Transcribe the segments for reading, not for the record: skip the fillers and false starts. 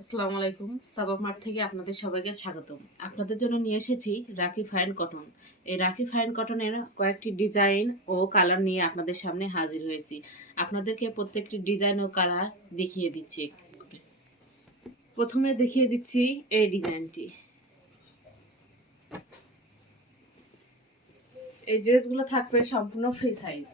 আসসালামু আলাইকুম। সাবাব মার্ট থেকে আপনাদের সবাইকে স্বাগতম। আপনাদের জন্য নিয়ে এসেছি রাখি ফাইন কটন। এই রাখি ফাইন কটনের কয়েকটি ডিজাইন ও কালার নিয়ে আপনাদের সামনে হাজির হয়েছি। আপনাদেরকে প্রত্যেকটি ডিজাইন ও কালার দেখিয়ে দিচ্ছি। প্রথমে দেখিয়ে দিচ্ছি এই ডিজাইনটি। এই ড্রেসগুলো থাকবে সম্পূর্ণ ফ্রি সাইজ।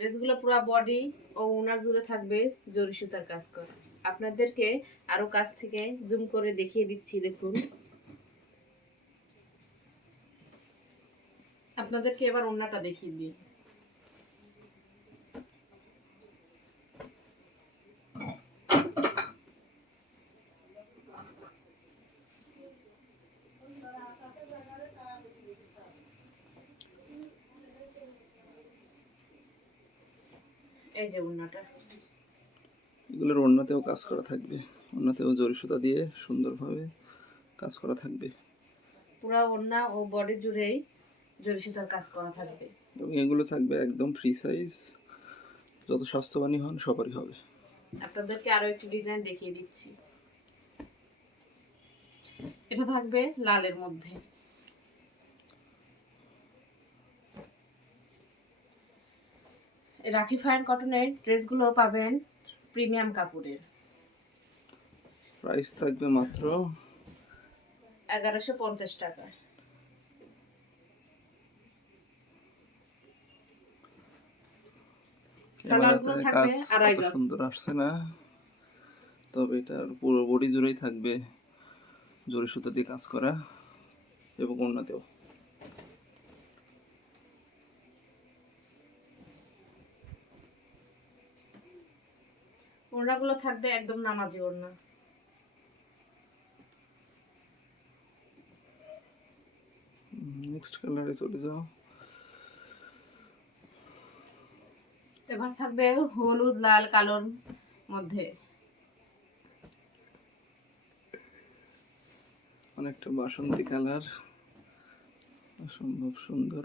ড্রেসগুলো পুরো বডি ও ওনার জুড়ে থাকবে জরি সুতার কাজ করা। আপনাদেরকে আরো কাছ থেকে জুম করে দেখিয়ে দিচ্ছি, দেখুন। আপনাদেরকে এবার ওড়নাটা দেখিয়ে দিই। এই যে ওড়নাটা, এগুলোর ওড়নাতেও কাজ করা থাকবে, ওড়নাতেও জরি সুতা দিয়ে সুন্দরভাবে কাজ করা থাকবে পুরো ওড়না ও বডি জুড়েই জরি সুতার কাজ করা থাকবে এবং এগুলো থাকবে একদম ফ্রি সাইজ। যত স্বাস্থ্যবানই হন সবারই হবে। আপনাদেরকে আরো একটি ডিজাইন দেখিয়ে দিচ্ছি। এটা থাকবে লালের মধ্যে। রাখি ফাইন কটনের ড্রেসগুলো পাবেন প্রিমিয়াম কাপড়ের। প্রাইস থাকবে মাত্র 1150 টাকা। সালোয়ারগুলো থাকবে আড়াই গজ। সুন্দর আসছে না, তবে এটার পুরো বডি জুড়েই থাকবে জরি সুতা দিয়ে কাজ করা এবং ওড়নাতেও। ওড়নাগুলো থাকবে একদম নামাজি ওড়না। নেক্সট কালারে চলে যাও। এবার থাকবে হলুদ লাল কালোর মধ্যে। অনেকটা বাসন্তী কালার, অসম্ভব সুন্দর।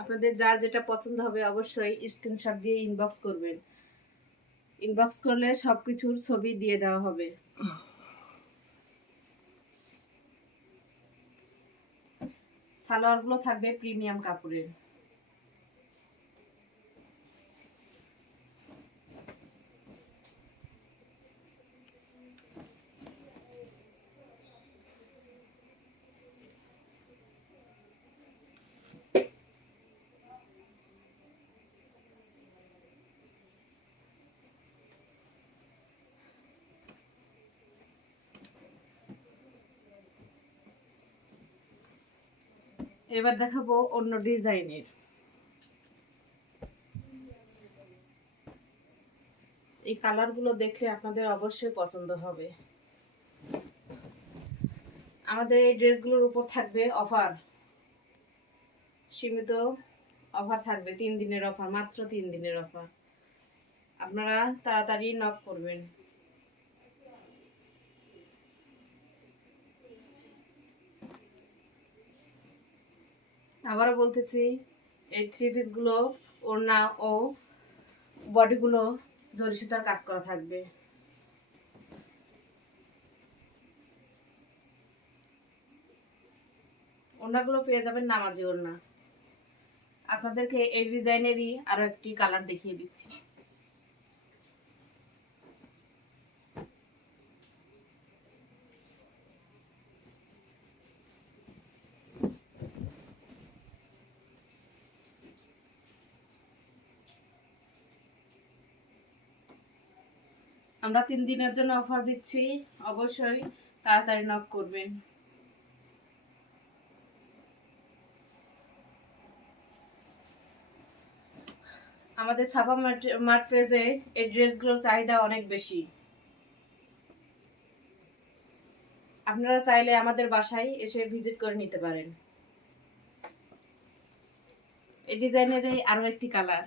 আপনাদের যার যেটা পছন্দ হবে অবশ্যই স্ক্রিনশট দিয়ে ইনবক্স করবেন। ইনবক্স করলে সবকিছুর ছবি দিয়ে দেওয়া হবে। সালোয়ারগুলো থাকবে প্রিমিয়াম কাপড়ের। এবার দেখাবো অন্য ডিজাইনের। এই কালারগুলো দেখলে আপনাদের অবশ্যই পছন্দ হবে। আমাদের এই ড্রেসগুলোর উপর থাকবে অফার, সীমিত অফার থাকবে। 3 দিনের অফার, মাত্র 3 দিনের অফার। আপনারা তাড়াতাড়ি নক করবেন। আবারও বলতেছি, এই 3 পিসগুলো ওড়না ও বডিগুলো জরি সুতার কাজ করা থাকবে। ওড়নাগুলো পেয়ে যাবেন নামাজি ওড়না। আপনাদেরকে এই ডিজাইনেরই আরো একটি কালার দেখিয়ে দিচ্ছি। আমরা 3 দিনের জন্য অফার দিচ্ছি, অবশ্যই তাড়াতাড়ি নক করবেন। আমাদের ছাপা মার্ট পেজে এই ড্রেসগুলোর চাহিদা অনেক বেশি। আপনারা চাইলে আমাদের বাসায় এসে ভিজিট করে নিতে পারেন। এই ডিজাইনের আরো একটি কালার।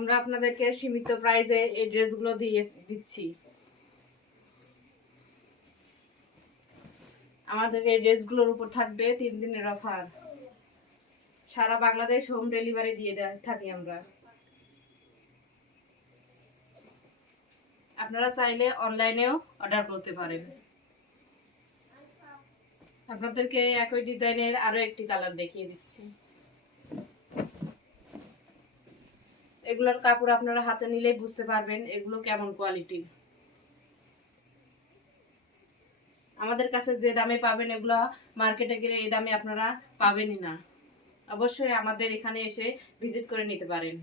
আমরা আপনাদেরকে সীমিত প্রাইজে এই ড্রেসগুলো দিয়ে দিচ্ছি। আমাদের এই ড্রেসগুলোর উপর থাকবে 3 দিনের অফার। সারা বাংলাদেশ হোম ডেলিভারি দিয়ে থাকি আমরা। আপনারা চাইলে অনলাইনেও অর্ডার করতে পারেন। আপনাদেরকে একই ডিজাইনের আরো একটি কালার দেখিয়ে দিচ্ছি। এগুলোর কাপড় আপনারা হাতে নিলেই বুঝতে পারবেন এগুলো কেমন কোয়ালিটি। আমাদের কাছে যে দামে পাবেন এগুলো মার্কেটে গেলে এই দামে আপনারা পাবেনই না। অবশ্যই আমাদের এখানে এসে ভিজিট করে নিতে পারেন।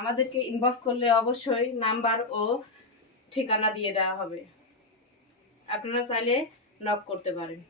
আমাদেরকে ইনবক্স করলে অবশ্যই নাম্বার ও ঠিকানা দিয়ে দেওয়া হবে। আপনারা চাইলে নক করতে পারেন।